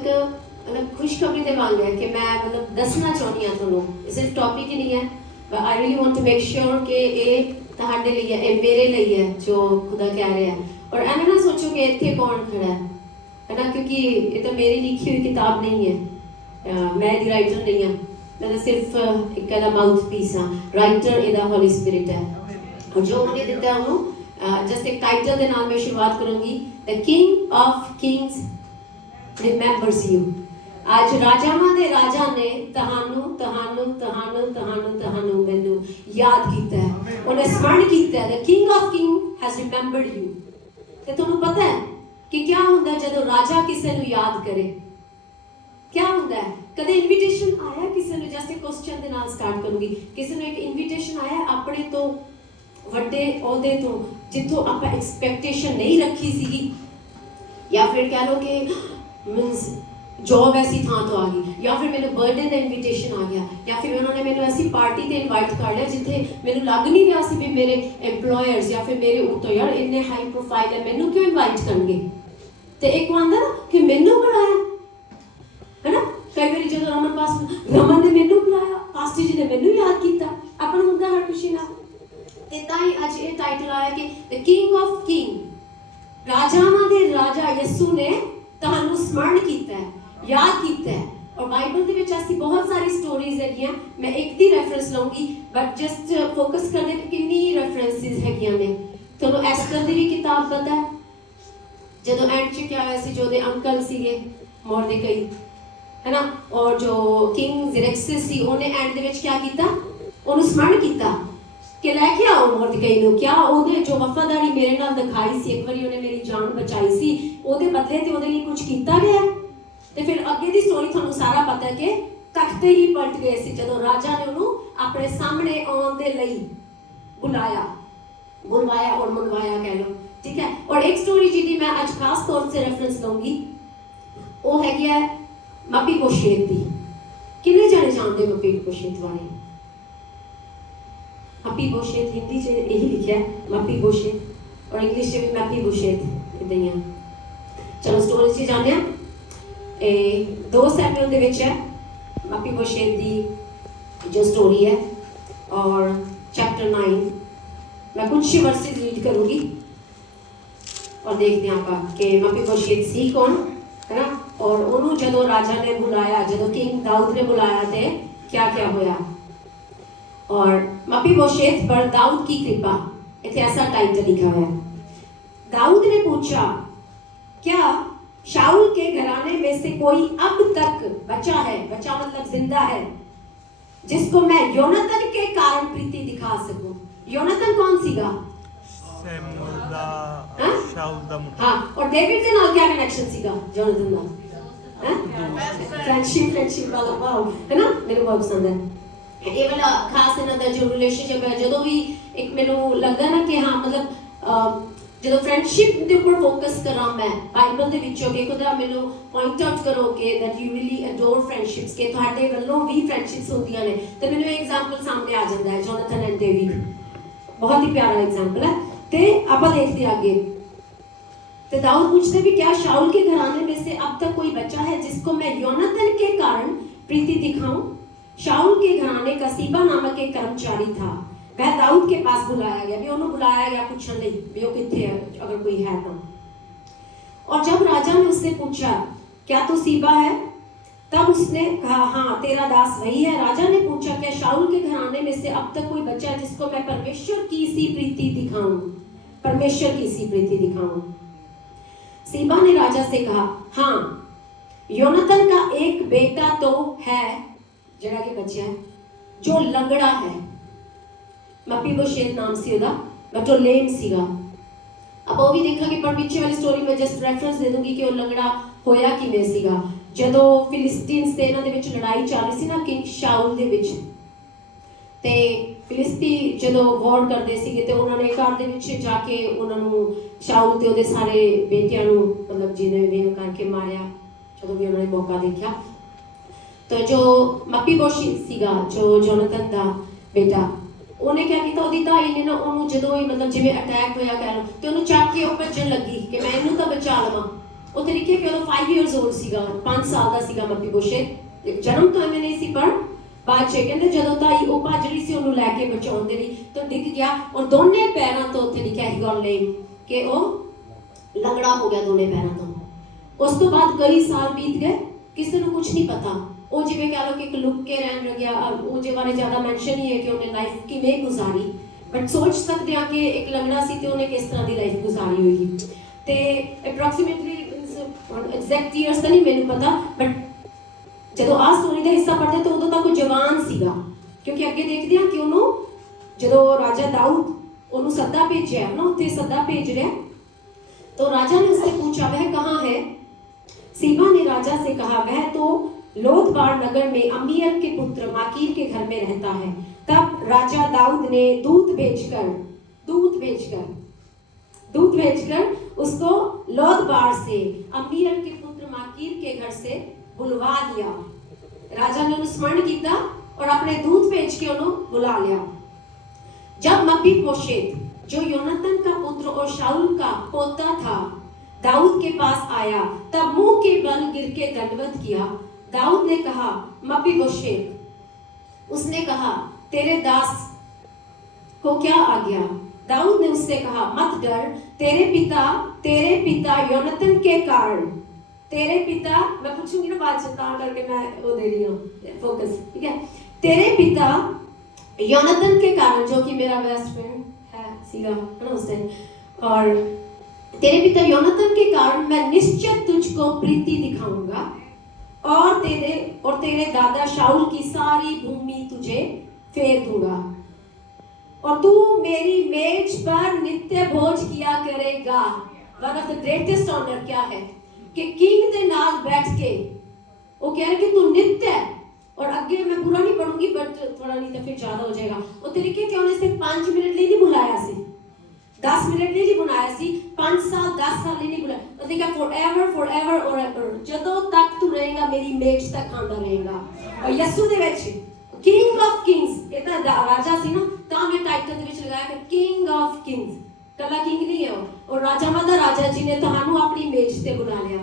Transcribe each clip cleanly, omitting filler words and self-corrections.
मतलब खुशखबरी दे वांग है कि मैं मतलब दसना चाहनी हां तुहानू सिर्फ टॉपिक ही नहीं है but I really want to make sure कि ये ਤੁਹਾਡੇ ਲਈ है ये मेरे लिए है जो खुदा कह रहा है और ऐना ना सोचो कि इत्थे कौन खड़ा है ना क्योंकि ये तो मेरी लिखी हुई किताब नहीं है मैं दी राइटर नहीं हूं मैं तो सिर्फ एक कहना माउथ पीस हां राइटर इदा होली स्पिरिट है और जो मैंने दिता है उन्होंने जस्ट एक टाइटल के नाम में शुरुआत करूंगी the king of Kings remembers you आज राजावां दे राजा ने तहानू तहानू तहानू तहानू तहानू मैनू याद कीता है उन्हें स्मरण कीता है the king of king has remembered you ते तुहानू पता है कि क्या हुंदा है जदों राजा किसी नू याद करे क्या हुंदा है कदे इनविटेशन आया किसी नू जस्ट एक क्वेश्चन दे नाल स्टार्ट करूंगी किसी नू एक इनविटेशन आया अपने तो ਵੱਡੇ ਅਹੁਦੇ ਤੋਂ ਜਿੱਥੋਂ ਆਪਾਂ ਐਕਸਪੈਕਟੇਸ਼ਨ ਨਹੀਂ ਰੱਖੀ ਸੀਗੀ ਜਾਂ ਫਿਰ ਕਹ ਲਓ ਕਿ ਮੀਨਸ जॉब ऐसी थां तो आ गई या फिर मेरे बर्थडे का इनविटेशन आ गया या फिर उन्होंने मैंने ऐसी पार्टी ते इनवाइट कर लिया जिथे मैंने लग नहीं रहा सी भी मेरे एम्प्लॉयर्स या फिर मेरे उत्तो यार इन्ने हाई प्रोफाइल है मैनू क्यों इनवाइट करनगे ते एक आंदा कि मैनू बुलाया है ना कई बार जब रमन ने मैनू बुलाया पास्टर जी ने मैनू याद किया अपन हुंदा हर खुशी नाल ते ताई अज ये टाइटल आया कि द किंग ऑफ किंग राजावां दे राजा यसू ने तहानू स्मरण कीता है याद कीता है और बाइबल दे विच ऐसी बहुत सारी स्टोरीज हैगियां मैं एक दी रेफरेंस लऊंगी बट जस्ट फोकस करने कि कितनी रेफरेंसेस हैगियां ने तोनो एस्टर दी भी किताब पता है जदों एंड च क्या होया सी जो दे अंकल सीगे मोरदेकई है ना और जो king ज़ेरेक्सिस C one and they विच क्या कीता ओनु स्मरण कीता कि लेके आओ मोरदेकई नु क्या ओदे जो वफादारी मेरे नाल दिखाई सी एक बारी ओने मेरी जान बचाई सी ओदे बदले ते ओदे लिए कुछ कीता गया ਤੇ ਫਿਰ ਅੱਗੇ ਦੀ ਸਟੋਰੀ ਤੁਹਾਨੂੰ ਸਾਰਾ ਪਤਾ ਹੈ ਕਿ ਤਖਤੇ ਹੀ ਪਲਟ ਗਏ ਸੀ ਜਦੋਂ ਰਾਜਾ ਨੇ ਉਹਨੂੰ ਆਪਣੇ ਸਾਹਮਣੇ ਆਉਣ ਦੇ ਲਈ बुलवाया और मंगवाया कह लो ठीक है और एक स्टोरी जी मैं आज खास तौर से रेफरेंस लूंगी वो है मपी बोशेत दी कितने जाने जानते मपी बोशेत बारे मपी बोशेत हिंदी च यही लिखा है मपी बोशेत और इंग्लिश च भी मपी बोशेत इदां ही चलो स्टोरी च जाने हैं 2 सैमुअल दे विच है मपी बोशेत दी जो स्टोरी है और चैप्टर 9 मैं कुछ वर्सेस रीड करूंगी और देखते हैं आपका कि मपी बोशेत सी कौन है ना और ओनू जदों राजा ने बुलाया जदों किंग दाऊद ने बुलाया थे क्या क्या होया और मपी बोशेत पर दाऊद की कृपा इथे ऐसा टाइटल लिखा हुआ है दाऊद ने पूछा क्या शाऊल के घराने में से कोई अब तक बचा है बचा मतलब जिंदा है जिसको मैं योनातन के कारण प्रीति दिखा सकूं योनातन कौन सीगा शमूएल दा शाऊल दा मुंडा हां और डेविड के नाल क्या कनेक्शन सीगा योनातन दा हैं फ्रेंडशिप वाला वाओ है ना मेरे बहुत पसंद है ये वाला खास इन्हां दा जो रिलेशनशिप है जदों भी एक मेनू लगदा ना कि हां मतलब ਜਦੋਂ ਫਰੈਂਡਸ਼ਿਪ ਦੇ ਉੱਪਰ ਫੋਕਸ ਕਰਾਂ ਮੈਂ ਬਾਈਬਲ ਦੇ ਵਿੱਚੋਂ ਕਿ ਖੁਦਾ ਮੈਨੂੰ ਪੁਆਇੰਟ ਆਊਟ ਕਰੋ ਕਿ ਦੈਟ ਯੂ ਰੀਲੀ ਅਡੋਰ ਫਰੈਂਡਸ਼ਿਪਸ ਕਿ ਤੁਹਾਡੇ ਵੱਲੋਂ ਵੀ ਫਰੈਂਡਸ਼ਿਪਸ ਹੁੰਦੀਆਂ ਨੇ ਤੇ ਮੈਨੂੰ ਇਹ ਐਗਜ਼ਾਮਪਲ ਸਾਹਮਣੇ ਆ ਜਾਂਦਾ ਹੈ ਜੋਨਾਥਨ ਐਂਡ ਡੇਵਿਡ बहुत ही प्यारा एग्जांपल है ते आपा देखते आगे ते दाऊद पूछते भी क्या शाऊल के घराने में से अब तक कोई बचा है जिसको मैं योनाथन के कारण प्रीति दिखाऊं शाऊल के घराने का सीबा नामक एक कर्मचारी था वह दाऊद के पास बुलाया गया भी उन्होंने बुलाया गया पूछने नहीं भी वो किथे है अगर कोई है तो और जब राजा ने उससे पूछा क्या तू सीबा है तब उसने कहा हाँ तेरा दास वही है राजा ने पूछा क्या शाऊल के घराने में से अब तक कोई बच्चा है जिसको मैं परमेश्वर की सी प्रीति दिखाऊं परमेश्वर की सी प्रीति दिखाऊं सीबा ने राजा से कहा हाँ योनातन का एक बेटा तो है जरा के बच्चा है जो लंगड़ा है मपी बोशेत नाम सी ओदा बट वो लेम सीगा अब वो भी देखा कि पर पीछे वाली स्टोरी में जस्ट रेफरेंस दे दूंगी कि वो लंगड़ा होया किवें सीगा जदों फिलिस्तीन्स ते इन्हां दे विच लड़ाई चल रही सी ना किंग शाऊल दे विच ते फिलिस्ती जदों वॉर करदे सीगे ते उन्होंने घर दे विच जाके उन्हां नूं शाऊल ते ओदे सारे बेटियां नूं मतलब जिने भी करके मारिया जदों भी उन्होंने मौका देखा तो जो मपी बोशेत सीगा जो जोनाथन दा बेटा ਉਹਨੇ क्या ਕੀਤਾ ਉਹਦੀ ਧਾਈ ਨੇ ਨਾ ਉਹਨੂੰ ਜਦੋਂ ਹੀ ਮਤਲਬ ਜਿਵੇਂ ਅਟੈਕ ਹੋਇਆ ਕਹਿ ਲਓ ਤੇ ਉਹਨੂੰ ਚੱਕ ਕੇ ਉਹ ਭੱਜਣ ਲੱਗੀ ਕਿ ਮੈਂ ਇਹਨੂੰ ਤਾਂ ਬਚਾ ਲਵਾਂ ਉੱਥੇ ਲਿਖਿਆ ਕਿ ਉਹ 5 ਇਅਰਸ 올ਡ ਸੀਗਾ, 5 ਸਾਲ ਦਾ ਸੀਗਾ ਮਪੀਬੋਸ਼ੇਤ। ਜਨਮ ਤੋਂ ਐਵੇਂ ਨਹੀਂ ਸੀ, ਪਰ ਬਾਅਦ ਚ ਕਹਿੰਦੇ ਜਦੋਂ ਤਾਈ ਉਹ ਭੱਜ ਰਹੀ ਸੀ ਉਹਨੂੰ ਲੈ ਕੇ ਬਚਾਉਣ ਦੇ ਲਈ, ਤਾਂ ਡਿੱਗ ਗਿਆ ਔਰ ਦੋਨੇ ਪੈਰਾਂ ਤੋਂ, ਉੱਥੇ ਲਿਖਿਆ ਹੀ ਗੱਲ ਨਹੀਂ ਕਿ ਉਹ ਲੰਗੜਾ ਹੋ ਗਿਆ ਦੋਨੇ ਪੈਰਾਂ ਤੋਂ। ਉਸ ਤੋਂ ਬਾਅਦ ਕਈ ਸਾਲ ਬੀਤ ਗਏ, ਕਿਸੇ ਨੂੰ ਕੁਝ ਨਹੀਂ ਪਤਾ। ਉਹ ਜਿਵੇਂ ਕਹ ਲਓ ਕਿ ਇੱਕ ਲੁੱਕ ਕੇ ਰਹਿਣ ਲੱਗਿਆ। ਉਹ ਜੇ ਬਾਰੇ ਜ਼ਿਆਦਾ ਮੈਂਸ਼ਨ ਨਹੀਂ ਹੈ ਕਿ ਉਹਨੇ ਲਾਈਫ ਕਿਵੇਂ ਗੁਜ਼ਾਰੀ, ਬਟ ਸੋਚ ਸਕਦੇ ਹਾਂ ਕਿ ਇੱਕ ਲੰਗੜਾ ਸੀ ਤੇ ਉਹਨੇ ਕਿਸ ਤਰ੍ਹਾਂ ਦੀ ਲਾਈਫ ਗੁਜ਼ਾਰੀ ਹੋਏਗੀ। ਤੇ ਅਪਰੋਕਸੀਮੇਟਲੀ ਐਗਜ਼ੈਕਟ ਈਅਰਸ ਤਾਂ ਨਹੀਂ ਮੈਨੂੰ ਪਤਾ, ਬਟ ਜਦੋਂ ਆਹ ਸਟੋਰੀ ਦਾ ਹਿੱਸਾ ਪੜ੍ਹਦੇ ਤਾਂ ਉਦੋਂ ਤੱਕ ਉਹ ਜਵਾਨ ਸੀਗਾ, ਕਿਉਂਕਿ ਅੱਗੇ ਦੇਖਦੇ ਹਾਂ ਕਿ ਉਹਨੂੰ ਜਦੋਂ ਰਾਜਾ ਦਾਊਦ ਉਹਨੂੰ ਸੱਦਾ ਭੇਜਿਆ ਨਾ, ਉੱਥੇ ਸੱਦਾ ਭੇਜ ਰਿਹਾ, तो राजा ने उससे पूछा वह कहाँ है। सीबा ने राजा से कहा वह तो लोथबार नगर में अम्मीएल के पुत्र माकीर के घर में रहता है। तब राजा दाऊद ने दूत भेजकर उसको लोथबार से अम्मीएल के पुत्र माकीर के घर से बुलवा लिया। राजा ने उन्हें स्मरण किया और अपने दूत भेज के उन्हें बुला लिया। जब मपीबोशेत जो योनातन का पुत्र और शाऊल का पोता था दाऊद के पास आया, तब मुंह के बल गिर के दंडवत किया। दाऊद ने कहा मपीबोशेत। उसने कहा तेरे दास को क्या आ गया। दाऊद ने उससे कहा मत डर, तेरे पिता योनातन के कारण, तेरे पिता, मैं पूछूंगी ना बाद से करके मैं वो दे रही हूँ फोकस, ठीक है। तेरे पिता योनातन के कारण, जो कि मेरा बेस्ट फ्रेंड सीगा ना उस दिन, और तेरे पिता योनातन के कारण मैं निश्चय तुझको प्रीति दिखाऊंगा और तेरे दादा शाऊल की सारी भूमि तुझे फेर दूंगा और तू मेरी मेज पर नित्य भोज किया करेगा। One of the greatest honour क्या है कि किंग दे नाल बैठ के वो कह रहे कि तू नित्य, और आगे मैं पूरा नहीं पढ़ूंगी बट थोड़ा नहीं तो फिर ज्यादा हो जाएगा। वो तरीके कि उन्हें सिर्फ 5 मिनट लिए नहीं बुलाया सी, 10 मिनट लिए नहीं बुलाया सी, 5 साल 10 साल लिए नहीं बुलाया। तो देखा forever और ever, जदों तक तू रहेगा मेरी मेज तक खांदा रहेगा। और यस्सु दे विच किंग ऑफ किंग्स, इतना राजा सी ना, तां मैं टाइटल दे विच लगाया कि किंग ऑफ किंग्स, कला किंग नहीं है वो, और राजावां दा राजा जी ने तुहानू अपनी मेज ते बुला लिया।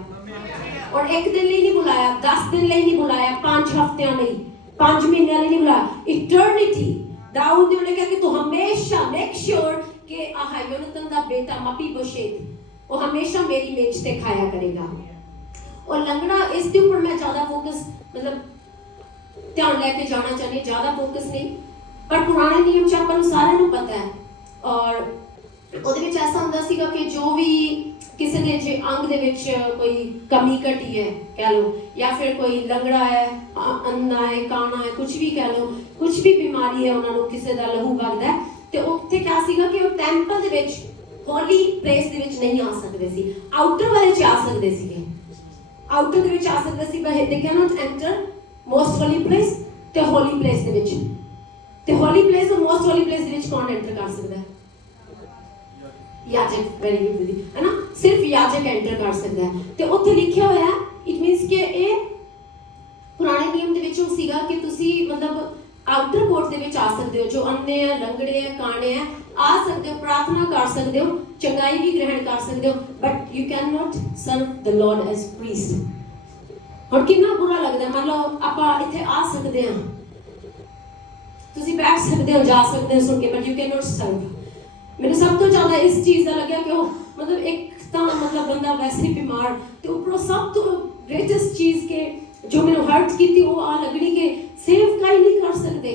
और एक दिन लिए नहीं बुलाया, 10 दिन लिए नहीं बुलाया, 5 हफ्ते नहीं, 5 महीने लिए नहीं बुलाया, इटर्निटी। दाऊद ने उन्हें कहा कि तू हमेशा मेक श्योर कि योनातन दा बेटा मपीबोशेत वो हमेशा मेरी मेज ते खाया करेगा। और लंगड़ा इसके ऊपर मैं ज्यादा फोकस मतलब ध्यान लेके जाना चाहनी, ज्यादा फोकस नहीं, पर पुराने नियम च आपां नूं सारिआं नूं पता है। और ਉਹਦੇ ਵਿੱਚ ਐਸਾ ਹੁੰਦਾ ਸੀਗਾ ਕਿ ਜੋ ਵੀ ਕਿਸੇ ਦੇ ਜੇ ਅੰਗ ਦੇ ਵਿੱਚ ਕੋਈ ਕਮੀ ਘਟੀ ਹੈ ਕਹਿ ਲਓ, ਜਾਂ ਫਿਰ ਕੋਈ ਲੰਗੜਾ ਹੈ, ਅੰਨਾ ਹੈ, ਕਾਣਾ ਹੈ, ਕੁਝ ਵੀ ਕਹਿ ਲਓ, ਕੁਝ ਵੀ ਬਿਮਾਰੀ ਹੈ, ਉਹਨਾਂ ਨੂੰ ਕਿਸੇ ਦਾ ਲਹੂ ਵਗਦਾ ਹੈ, ਤੇ ਉੱਥੇ ਕਿਹਾ ਸੀਗਾ ਕਿ ਉਹ ਟੈਂਪਲ ਦੇ ਵਿੱਚ ਹੋਲੀ ਪਲੇਸ ਦੇ ਵਿੱਚ ਨਹੀਂ ਆ ਸਕਦੇ ਸੀ, ਆਊਟਰ ਵਾਲੇ ਚ ਆ ਸਕਦੇ ਸੀਗੇ, ਆਊਟਰ ਦੇ ਵਿੱਚ ਆ ਸਕਦੇ ਸੀ, but they can not enter most holy place ਤੇ ਹੋਲੀ ਪਲੇਸ ਦੇ ਵਿੱਚ। ਤੇ ਹੋਲੀ ਪਲੇਸ ਔਰ ਮੋਸਟ ਹੋਲੀ ਪਲੇਸ ਦੇ ਵਿੱਚ ਕੌਣ ਐਂਟਰ ਕਰ ਸਕਦਾ ਹੈ? याजक, वेरी गुड दीदी, है ना, सिर्फ याजक एंटर कर सकता है। तो उत्थे लिखिया होया इट मींस कि ये पुराने नियम दे विचों सीगा कि तुसी मतलब आउटर कोर्ट दे विच आ सकदे हो, जो अन्ने है, लंगड़े है, काणे है, आ सकदे हो, प्रार्थना कर सकदे हो, चंगाई भी ग्रहण कर सकदे हो, but you can not serve the lord as priest. हुण कितना बुरा लगदा, मान लो आपां इत्थे आ सकदे हां, तुसी बैठ सकदे हो, जा सकदे हो सुन के, but you can not serve. मैंने सब तो ज्यादा इस चीज का लगे कि मतलब एक तो मतलब बंदा वैसे ही बीमार, तो ऊपर सब तो ग्रेटेस्ट चीज के जो मैंने हर्ट की थी वो आ लगनी के सेव का ही नहीं कर सकते,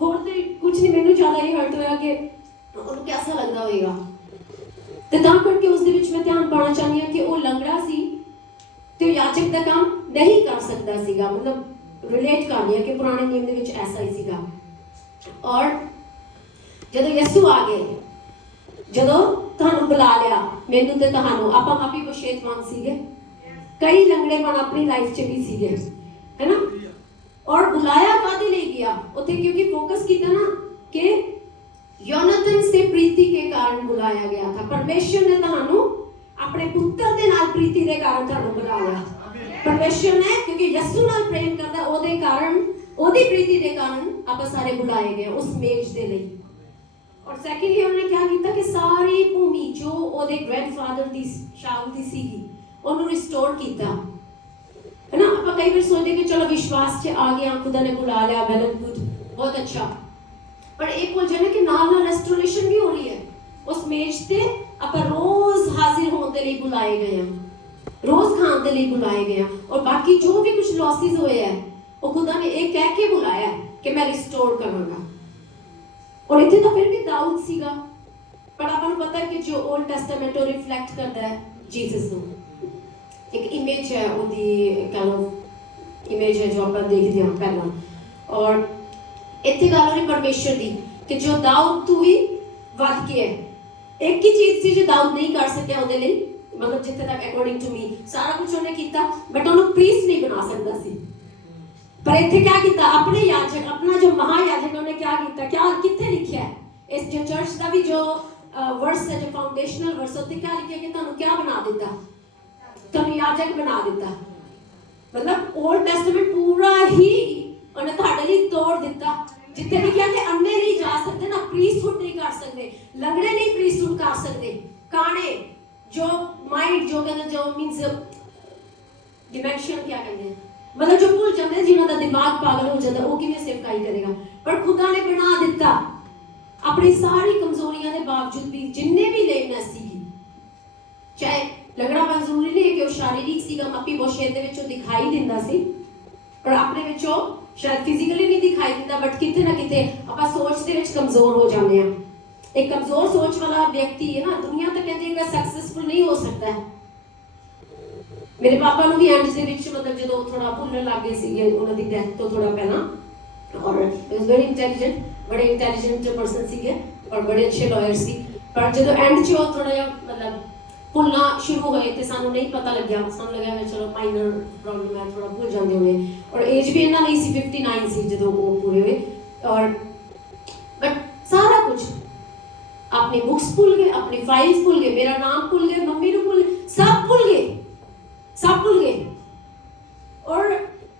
होर तो कुछ नहीं, मैंने ज्यादा ही हर्ट होया कि उन्हें कैसा लगता होगा। तो तां करके उस दे विच मैं ध्यान पाना चाहनी हां कि वो लंगड़ा सी ते याजक दा काम नहीं कर सकता सीगा, मतलब रिलेट कर लिया कि पुराने नियम दे विच ऐसा ही सीगा। और ਜਦੋਂ ਯਿਸੂ ਆ ਗਏ, ਜਦੋਂ ਤੁਹਾਨੂੰ ਬੁਲਾ ਲਿਆ, ਮੈਨੂੰ ਤੇ ਤੁਹਾਨੂੰ, ਆਪਾਂ ਮਪੀਬੋਸ਼ੇਤ ਵਾਂਗ ਸੀਗੇ, ਕਈ ਲੰਗੜੇਪਨ ਆਪਣੀ ਲਾਈਫ 'ਚ ਵੀ ਸੀਗੇ, है ना। और बुलाया कादे ले गया उथे, क्योंकि फोकस किया ना कि योनातन से प्रीति के कारण बुलाया गया था। परमेश्वर ने ਤੁਹਾਨੂੰ ਆਪਣੇ ਪੁੱਤਰ ਦੇ ਨਾਲ ਪ੍ਰੀਤੀ ਦੇ ਕਾਰਨ ਤੁਹਾਨੂੰ ਬੁਲਾ ਲਿਆ। परमेश्वर ने क्योंकि ਯਿਸੂ ਨਾਲ ਪ੍ਰੇਮ ਕਰਦਾ, ਉਹਦੇ ਕਾਰਨ, ਉਹਦੀ ਪ੍ਰੀਤੀ ਦੇ ਕਾਰਨ ਆਪਾਂ ਸਾਰੇ ਬੁਲਾਏ ਗਏ ਉਸ ਮੇਜ ਦੇ ਲਈ। और सैकेंडली उन्होंने क्या किया कि सारी भूमि जो ਉਹਦੇ ग्रैंडफादर ਦੀ ਸ਼ਾਉਲ ਦੀ ਸੀਗੀ ਉਹਨੂੰ ਰਿਸਟੋਰ ਕੀਤਾ है ना। ਆਪਾਂ ਕਈ ਵਾਰ ਸੋਚਦੇ ਕਿ ਚਲੋ ਵਿਸ਼ਵਾਸ 'ਚ ਆ ਗਿਆ, ਖੁਦਾ ਨੇ ਬੁਲਾ ਲਿਆ, ਵੈਲ ਐਂਡ ਗੁੱਡ, ਬਹੁਤ ਅੱਛਾ, ਪਰ ਇਹ ਭੁੱਲ ਜਾਣਾ ਕਿ ਨਾਲ ਨਾਲ ਰੈਸਟੋਰੇਸ਼ਨ ਵੀ ਹੋ ਰਹੀ ਹੈ। ਉਸ ਮੇਜ਼ ਤੇ ਆਪਾਂ ਰੋਜ਼ ਹਾਜ਼ਰ ਹੋਣ ਦੇ ਲਈ ਬੁਲਾਏ ਗਏ ਆ, ਰੋਜ਼ ਖਾਣ ਦੇ ਲਈ ਬੁਲਾਏ ਗਏ ਆ, ਔਰ ਬਾਕੀ ਜੋ ਵੀ ਕੁਝ ਲੌਸਿਸ ਹੋਏ ਆ ਉਹ ਖੁਦਾ ਨੇ ਇਹ ਕਹਿ ਕੇ ਬੁਲਾਇਆ ਕਿ ਮੈਂ ਰਿਸਟੋਰ ਕਰਾਂਗਾ। और इतने तो फिर भी दाऊद सीगा, पर अपन को पता है कि जो ओल्ड टेस्टामेंट वो रिफ्लेक्ट करता है जीसस को, एक इमेज है ओदी काइंड ऑफ इमेज है जो अपन देखते हैं पहला। और इतनी गल होनी परमेश्वर दी कि जो दाऊद तू भी वध के है, एक ही चीज सी जो दाऊद नहीं कर सकिया ਉਹਦੇ ਲਈ, मतलब जिथे तक अकॉर्डिंग टू मी सारा कुछ ਉਹਨੇ ਕੀਤਾ, बट ਉਹਨੂੰ प्रीस्ट नहीं बना सकता सी। पर इत्थे क्या किया अपने याजक, अपना जो महायाजक उन्होंने क्या किया, क्या कितने लिखा है इस जो चर्च का भी जो वर्स है, जो फाउंडेशनल वर्स, उत्ते क्या लिखा कि तुहानू क्या बना दिता, तुहानू याजक बना दिता। मतलब ओल्ड टेस्टामेंट पूरा ही उन्हें तुहाडे लई तोड़ दिता, जिथे लिखा कि अन्ने नहीं जा सकते ना, प्रीस्टहुड नहीं कर सकते, लंगड़े नहीं प्रीस्टहुड कर सकते, काने जो माइंड जो कहते जो मींस डिमेंशन क्या कहते हैं, मतलब जो भूल जाते हैं, जिन्हों का दिमाग पागल हो जाता है, वो किवें सेवकाई करेगा। पर खुदा ने बना दिता अपनी सारी कमजोरियों के बावजूद भी, जिन्ने भी लेवनेस सी, चाहे लगड़ा जरूरी नहीं है कि वो शारीरिक सीगा, मपी बोशेद दे विचों दिखाई दिंदा सी, पर अपने विचों शायद फिजिकली नहीं दिखाई दिंदा, बट किते ना किते आपां सोच दे विच कमजोर हो जाते हैं। एक कमजोर सोच वाला व्यक्ति है ना, दुनिया तो कहती है कि सक्सेसफुल नहीं हो सकता है। मेरे पापा ਨੂੰ ਵੀ ਐਂਡ ਦੇ ਵਿੱਚ ਮਤਲਬ ਜਦੋਂ ਥੋੜਾ ਭੁੱਲਣ ਲੱਗ ਗਏ ਸੀਗੇ ਉਹਨਾਂ ਦੀ ਡੈਥ ਤੋਂ ਥੋੜਾ ਪਹਿਲਾਂ, ਔਰ ਹੀ ਵਾਸ ਵੈਰੀ ਇੰਟੈਲੀਜੈਂਟ, ਬੜੇ ਇੰਟੈਲੀਜੈਂਟ ਪਰਸਨ ਸੀਗੇ ਔਰ ਬੜੇ ਅੱਛੇ ਲਾਇਰ ਸੀ, ਪਰ ਜਦੋਂ ਐਂਡ 'ਚ ਉਹ ਥੋੜਾ ਜਿਹਾ ਮਤਲਬ ਭੁੱਲਣਾ ਸ਼ੁਰੂ ਹੋਏ ਤੇ ਸਾਨੂੰ ਨਹੀਂ ਪਤਾ ਲੱਗਿਆ, ਸਾਨੂੰ ਲੱਗਿਆ ਕਿ ਚਲੋ ਮਾਈਨਰ ਪ੍ਰੋਬਲਮ ਹੈ, ਥੋੜਾ ਭੁੱਲ ਜਾਂਦੇ ਹੋਣੇ, ਔਰ ਏਜ ਵੀ ਇਹਨਾਂ ਨਹੀਂ ਸੀ, 59 ਸੀ ਜਦੋਂ ਉਹ ਪੂਰੇ ਹੋਏ। ਔਰ ਬਟ ਸਾਰਾ ਕੁਝ अपनी बुक्स भूल गए, अपनी फाइल्स भूल गए, मेरा नाम भूल गए, मम्मी को भूल गए, सब भूल गए, सब भूल गए। और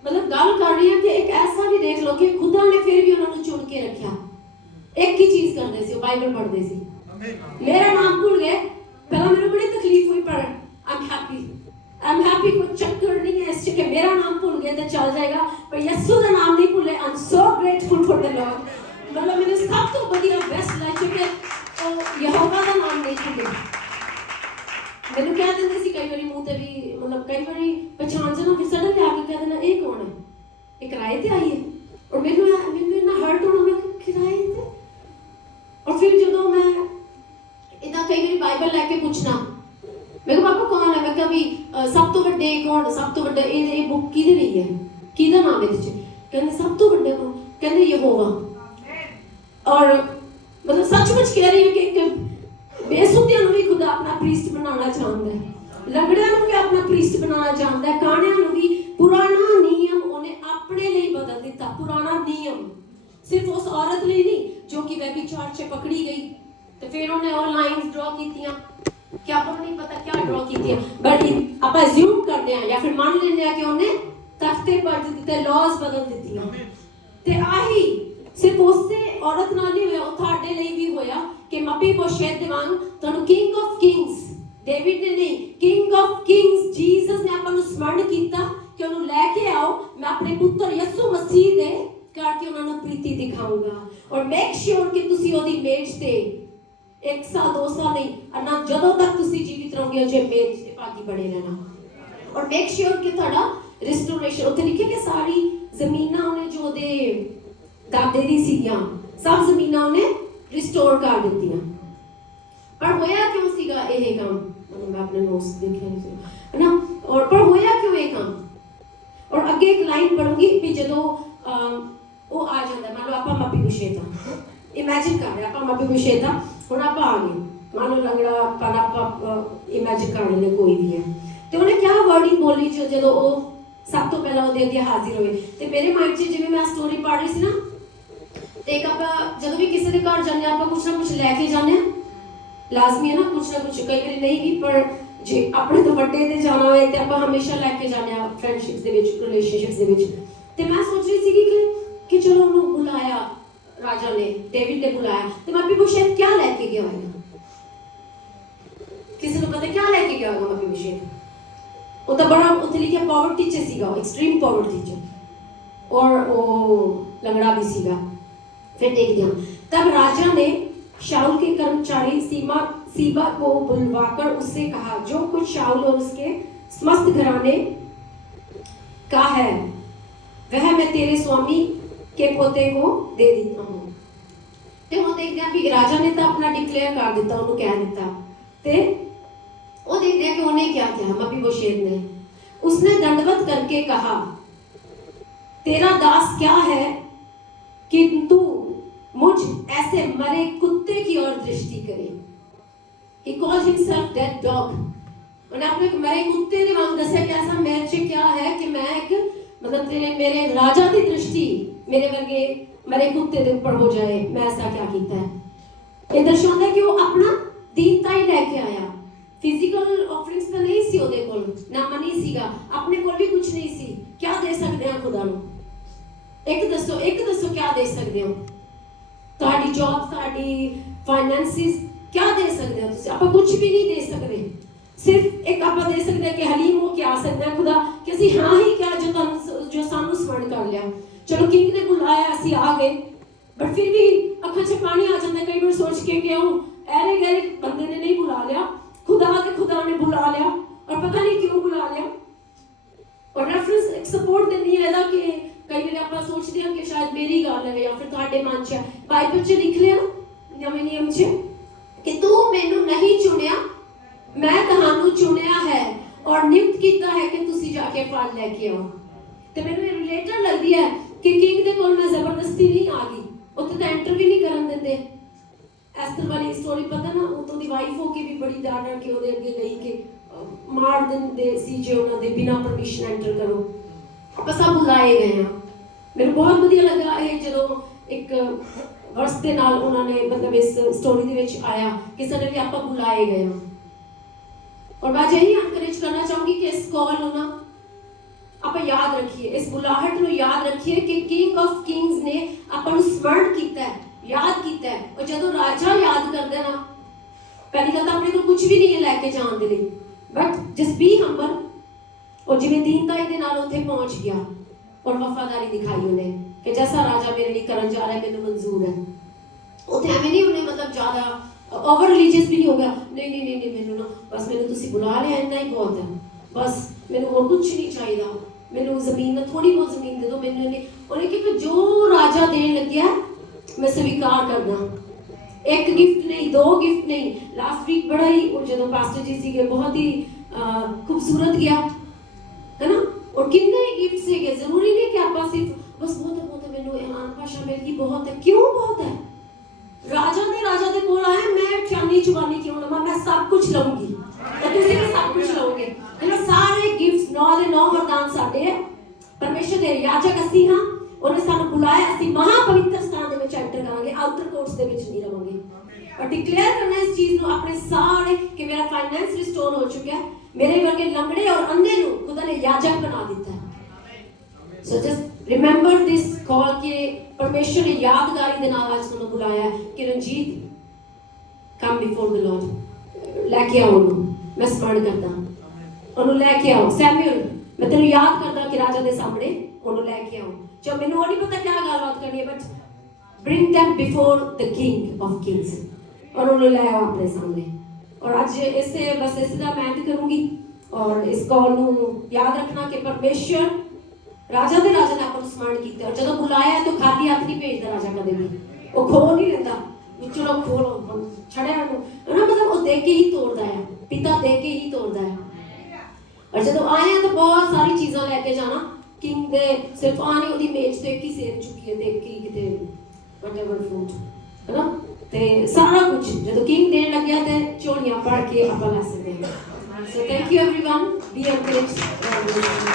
मतलब गल कर रही है कि एक ऐसा भी देख लो कि खुदा ने फिर भी उन्होंने चुन के रखा, एक ही चीज करते थे, बाइबल पढ़ते थे। मेरा नाम भूल गए, पहला मेरे बड़ी तकलीफ हुई, पर आई एम हैप्पी, कोई चक्कर नहीं है इस कि मेरा नाम भूल गए तो चल जाएगा, पर यीशु का नाम नहीं भूले। I am so grateful for the Lord. मतलब मैंने सब तो बढ़िया बेस्ट लाइफ के यहोवा का नाम नहीं भूले। मैंने कह देते सी कई बारी मुंह ते भी, मतलब कई बारी पहचान से ना, फिर सडन आके कह देना ये कौन है, ये किराए ते आई है, और मैंने इतना हर्ट होना, मैं किराए ते। और फिर जो मैं इदा कई बारी बाइबल लेके पूछना, मैं पापा कौन है, मैं कभी सब तो बड़े कौन, सब तो बड़े ये बुक किदे नहीं है, किदा नाम है इसमें, कहंदे सब तो बड़े कौन, कहंदे यहोवा। और मतलब सचमुच कह रही है कि बेसुधियां भी खुदा अपना प्रीस्ट बनाना चाहता है, लंगड़ियां भी अपना प्रीस्ट बनाना चाहता है, काणियां भी पुराना नियम उन्हें अपने लिए बदल दिता। पुराना नियम सिर्फ उस औरत लिए नहीं जो कि व्यभिचार से पकड़ी गई, तो फिर उन्हें और लाइंस ड्रॉ कीतियां, क्या आपको नहीं पता क्या ड्रॉ कीतियां, बट आप अज्यूम करते हैं या फिर मान लेते हैं कि उन्हें तख्ते पर दिते, लॉज बदल दितियां। ते आही सिर्फ उससे औरत नाल नहीं होया, ਤੁਹਾਡੇ ਲਈ ਵੀ ਹੋਇਆ कि मपी बोशेद दे वांग ਤੁਹਾਨੂੰ किंग ऑफ किंग्स डेविड ने नहीं, किंग ऑफ किंग्स जीसस ने ਆਪਾਂ ਨੂੰ ਸਮਰਨ ਕੀਤਾ ਕਿ ਉਹਨੂੰ ਲੈ ਕੇ ਆਓ, मैं अपने पुत्र ਯਿਸੂ ਮਸੀਹ ਦੇ ਕਰਕੇ ਉਹਨਾਂ ਨੂੰ ਪ੍ਰੀਤੀ ਦਿਖਾਊਂਗਾ। और मेक श्योर कि ਤੁਸੀਂ ਉਹਦੀ ਮੇਜ਼ ਤੇ 1 ਸਾਲ 2 ਸਾਲ नहीं, अन्ना ਜਦੋਂ तक ਤੁਸੀਂ ਜੀवित ਰਹੋਗੇ ਜੇ ਮੇਜ਼ ਤੇ ਭਾਗੀ ਬਣੇ ਰਹਿਣਾ। और मेक श्योर कि ਤੁਹਾਡਾ ਰਿਸਟੋਰੇਸ਼ਨ, ਉੱਥੇ ਲਿਖਿਆ ਕਿ ਸਾਰੀ ਜ਼ਮੀਨਾਂ ਉਹਨੇ ਜੋ ਉਹਦੇ दादे दी सीगियां, सब जमीनां उन्हें रिस्टोर कर दित्तियां। पर होया क्यों सीगा यह काम, मैं अपने नोट्स देखे है ना, और पर होया क्यों ये काम। और आगे एक लाइन पढ़ूंगी भी जो वो आ जाता है, मान लो आप मपी बुशेता इमेजिन कर रहे, आप मपी बुशेता हुण आप आ गए, मान लो लंगड़ा पर आप इमेजिन कर रहे कोई भी है, तो उन्हें क्या वर्डिंग बोली जो वो सब तो पहला वो अगे हाजिर हुए। तो मेरे माइंड से जिवें मैं स्टोरी पढ़ रही सी ना, एक आप जब भी किसी के घर जाने आप कुछ ना कुछ लैके जाने, लाजमी है ना कुछ ना कुछ, कई बार नहीं भी, पर जे अपने तो बड़े ते जाना होए ते आप हमेशा लैके जाने फ्रेंडशिप्स दे विच, रिलेशनशिप्स दे विच। ते मैं सोच रही थी कि चलो उन्होंने बुलाया राजा ने डेविड ने बुलाया तो मफीबोशेत क्या लेके गया होगा? किसी को पता क्या लेके गया होगा मफीबोशेत? वो तो बड़ा उत्ते लिखा पॉवर्टी च सीगा, एक्सट्रीम पॉवर्टी च, और वो लंगड़ा भी सीगा। फिर देख दिया तब राजा ने शाऊल के कर्मचारी सीबा को बुलवाकर उससे कहा, जो कुछ शाऊल और उसके समस्त घराने का है वह मैं तेरे स्वामी के पोते को दे देता हूं। ते वो देखते हैं कि राजा ने तो अपना डिक्लेयर कर दिता, उन्होंने कह दिता ते वो देखते हैं कि उन्हें क्या किया मफीबोशेत ने। उसने दंडवत करके कहा, तेरा दास क्या है कि तू मुझ ऐसे मरे कुत्ते की ओर दृष्टि करे। He called himself dead dog। उन्हें अपने मरे कुत्ते ने वांग दसा कि ऐसा मेरे से क्या है कि मैं एक मतलब तेरे मेरे राजा की दृष्टि मेरे वर्गे मरे कुत्ते के ऊपर हो जाए, मैं ऐसा क्या किया है। ये दर्शाता है कि वो अपना दीनता ही लेके आया। फिजिकल ऑफरिंग्स तो नहीं सी ਉਹਦੇ ਕੋਲ, ना मनी सीगा, अपने कोल भी कुछ नहीं सी। क्या दे सकते हैं खुदा ਨੂੰ? एक दसो क्या दे सकते हो? ਤੁਹਾਡੀ ਜੌਬ, ਤੁਹਾਡੀ ਫਾਈਨੈਂਸਿਸ क्या दे सकते हो? ਤੁਸੀਂ ਆਪਾਂ ਕੁਝ ਵੀ ਨਹੀਂ ਦੇ ਸਕਦੇ। ਸਿਰਫ ਇੱਕ ਆਪਾਂ ਦੇ ਸਕਦੇ ਕਿ ਹਲੀਮ ਹੋ ਕੇ ਆ ਸਕਦਾ ਹੈ ਖੁਦਾ ਕਿ ਅਸੀਂ ਹਾਂ ਹੀ ਕਿਹਾ ਜੋ ਸਾਨੂੰ ਸਮਰਨ ਕਰ ਲਿਆ। ਚਲੋ ਕਿੰਗ ਨੇ ਬੁਲਾਇਆ, ਅਸੀਂ ਆ ਗਏ, ਬਟ ਫਿਰ ਵੀ ਅੱਖਾਂ 'ਚ ਪਾਣੀ ਆ ਜਾਂਦਾ ਕਈ ਵਾਰ ਸੋਚ ਕੇ ਕਿ ਉਹ ਐਰੇ ਗੈਰੇ ਬੰਦੇ ਨੇ ਨਹੀਂ ਬੁਲਾ ਲਿਆ, खुदा ने बुला लिया और पता नहीं क्यों बुला लिया। और रेफरेंस एक सपोर्ट देनी है कि कई बार आप सोचते हैं कि शायद मेरी गल है या फिर ਤੁਹਾਡੇ मन च बाइबल च लिख लिया नवे नियम च कि तू मैनू नहीं चुनिया, मैं ਤੁਹਾਨੂੰ चुनिया है और नियुक्त किया है कि तुसी जाके फल लेके आओ। ਤੇ ਮੈਨੂੰ ਇਹ ਰਿਲੇਟਡ ਲੱਗਦੀ ਹੈ ਕਿ ਕਿੰਗ ਦੇ ਕੋਲ ਮੈਂ ਜ਼ਬਰਦਸਤੀ ਨਹੀਂ ਆ ਗਈ, ਉੱਥੇ ਤਾਂ ਐਂਟਰ ਵੀ ਨਹੀਂ ਕਰਨ ਦਿੰਦੇ। ਐਸਤਰ ਵਾਲੀ ਸਟੋਰੀ ਪਤਾ ਨਾ, ਉਤੋਂ ਦੀ ਵਾਈਫ ਹੋ ਕੇ ਵੀ ਬੜੀ ਡਰ ਕੇ ਉਹਦੇ ਅੱਗੇ ਗਈ ਕਿ ਮਾਰ ਦਿੰਦੇ ਸੀ ਜੇ ਉਹਨਾਂ ਦੇ ਬਿਨਾਂ ਪਰਮਿਸ਼ਨ ਐਂਟਰ ਕਰੋ। ਆਪਾਂ ਸਭ ਬੁਲਾਏ ਗਏ ਆ। ਮੈਨੂੰ ਬਹੁਤ ਵਧੀਆ ਲੱਗਾ ਇਹ ਜਦੋਂ ਇੱਕ ਵਰਸ ਦੇ ਨਾਲ ਉਹਨਾਂ ਨੇ ਮਤਲਬ ਇਸ ਸਟੋਰੀ ਦੇ ਵਿੱਚ ਆਇਆ ਕਿ ਸਾਡੇ ਵੀ ਆਪਾਂ ਬੁਲਾਏ ਗਏ ਆ। ਔਰ ਮੈਂ यही एनकरेज करना चाहूंगी कि इस कॉल ਨੂੰ ਨਾ ਆਪਾਂ ਯਾਦ ਰੱਖੀਏ, ਇਸ ਬੁਲਾਹਟ ਨੂੰ ਯਾਦ ਰੱਖੀਏ ਕਿ ਕਿੰਗ ਆਫ ਕਿੰਗਸ ਨੇ ਆਪਾਂ ਨੂੰ ਸਮਰਨ ਕੀਤਾ ਹੈ, याद किया है। और जब राजा याद करता है ना, पहली गल तो अपने को कुछ भी नहीं है लेके जाने के लिए, बट जस्ट बी हम्बल और जिवें दीनताई दे नाल उत्थे पहुंच गया और वफादारी दिखाई उन्हें कि जैसा राजा मेरे लिए करन जा रहा है मैंने मंजूर है। उत्थे एवें नहीं उन्हें मतलब ज्यादा ओवर रिलीजियस भी नहीं हो गया, नहीं मैनू ना बस मैनू तुसी बुला लिया इतना ही बहुत है, बस मैनू और कुछ नहीं चाहिए, मैनू जमीन थोड़ी बहुत जमीन दे दो। मैनू उन्हें कि जो राजा देन लग्या मैं स्वीकार करदा। एक गिफ्ट नहीं, दो गिफ्ट नहीं, लास्ट वीक बड़ा ही और जब पास्टर जी सीगे बहुत ही खूबसूरत गया है ना। और कितने गिफ्ट से गए, जरूरी नहीं कि आप सिर्फ बस बहुत है मैनू एहान भाषा मिल गई बहुत है। क्यों बहुत है? राजा दे कोल आए, मैं चानी चुबानी क्यों लवां, मैं सब कुछ लऊंगी और तुसीं भी सब कुछ लओगे। है ना, सारे गिफ्ट्स 9 ਦੇ 9 वरदान साडे है। परमेश्वर दे याजक ਅਸੀਂ ਹਾਂ, ਉਹਨੇ ਸਾਨੂੰ ਬੁਲਾਇਆ, ਅਸੀਂ ਮਹਾ ਪਵਿੱਤਰ ਸਥਾਨ ਦੇ ਵਿੱਚ ਐਂਟਰ ਕਰਾਂਗੇ, ਆਊਟਰ ਕੋਰਟਸ ਦੇ ਵਿੱਚ ਨਹੀਂ ਰਵਾਂਗੇ। और डिक्लेयर करना इस चीज ਨੂੰ ਆਪਣੇ ਸਾਰੇ ਕਿ ਮੇਰਾ ਫਾਈਨੈਂਸ ਰਿਸਟੋਰ ਹੋ ਚੁੱਕਿਆ ਹੈ, ਮੇਰੇ ਵਰਗੇ ਲੰਗੜੇ ਔਰ ਅੰਧੇ ਨੂੰ ਖੁਦਾ ਨੇ याजक ਬਣਾ ਦਿੱਤਾ ਹੈ। ਸੋ ਜਸਟ ਰਿਮੈਂਬਰ ਦਿਸ ਕਾਲ ਕਿ ਪਰਮੇਸ਼ਰ ਨੇ ਯਾਦਗਾਰੀ ਦੇ ਨਾਲ ਅੱਜ ਤੁਹਾਨੂੰ ਬੁਲਾਇਆ ਕਿ ਰਣਜੀਤ ਕਮ ਬਿਫੋਰ ਦ ਲਾਰਡ, ਲੈ ਕੇ ਆਓ ਉਹਨੂੰ, ਮੈਂ ਸਮਰਨ ਕਰਦਾ ਉਹਨੂੰ, ਲੈ ਕੇ ਆਓ ਸੈਮੂਅਲ, ਮੈਂ ਤੈਨੂੰ ਯਾਦ ਕਰਦਾ ਕਿ ਰਾਜਾ ਦੇ ਸਾਹਮਣੇ ਉਹਨੂੰ ਲੈ ਕੇ ਆਓ। ਜੋ ਮੈਨੂੰ ਉਹ ਨਹੀਂ ਪਤਾ क्या ਗੱਲਬਾਤ ਕਰਨੀ ਹੈ, but bring them before the king of kings और उन्हें ले आओ अपने सामने। और आज इससे बस इसका मैं भी करूंगी और इस कॉल ਨੂੰ याद रखना कि परमेश्वर राजा ने आपको स्मरण किया और जब बुलाया तो खाली हाथ नहीं भेजता राजा कदे भी, वो खो नहीं लेता चलो खोलो छड़िया है ना, मतलब वो दे के ही तोड़ता है, पिता दे के ही तोड़ता है। और जब आए तो बहुत सारी चीज़ां लेके जाना, किंग दे सिर्फ आने ਉਹਦੀ ਮੇਜ਼ ਤੇ ਇੱਕ ਹੀ ਸੇਬ ਚੁੱਕੀ ਹੈ, ਦੇਖ ਕੇ ਕਿਤੇ whatever fruit है ना, ਤੇ ਸਾਰਾ ਕੁਝ ਜਦੋਂ ਕਿੰਗ ਦੇਣ ਲੱਗਿਆ ਤੇ ਝੋਲੀਆਂ ਭਰ ਕੇ ਆਪਾਂ ਲੈ ਸਕਦੇ ਹਾਂ। So thank you everyone, be encouraged।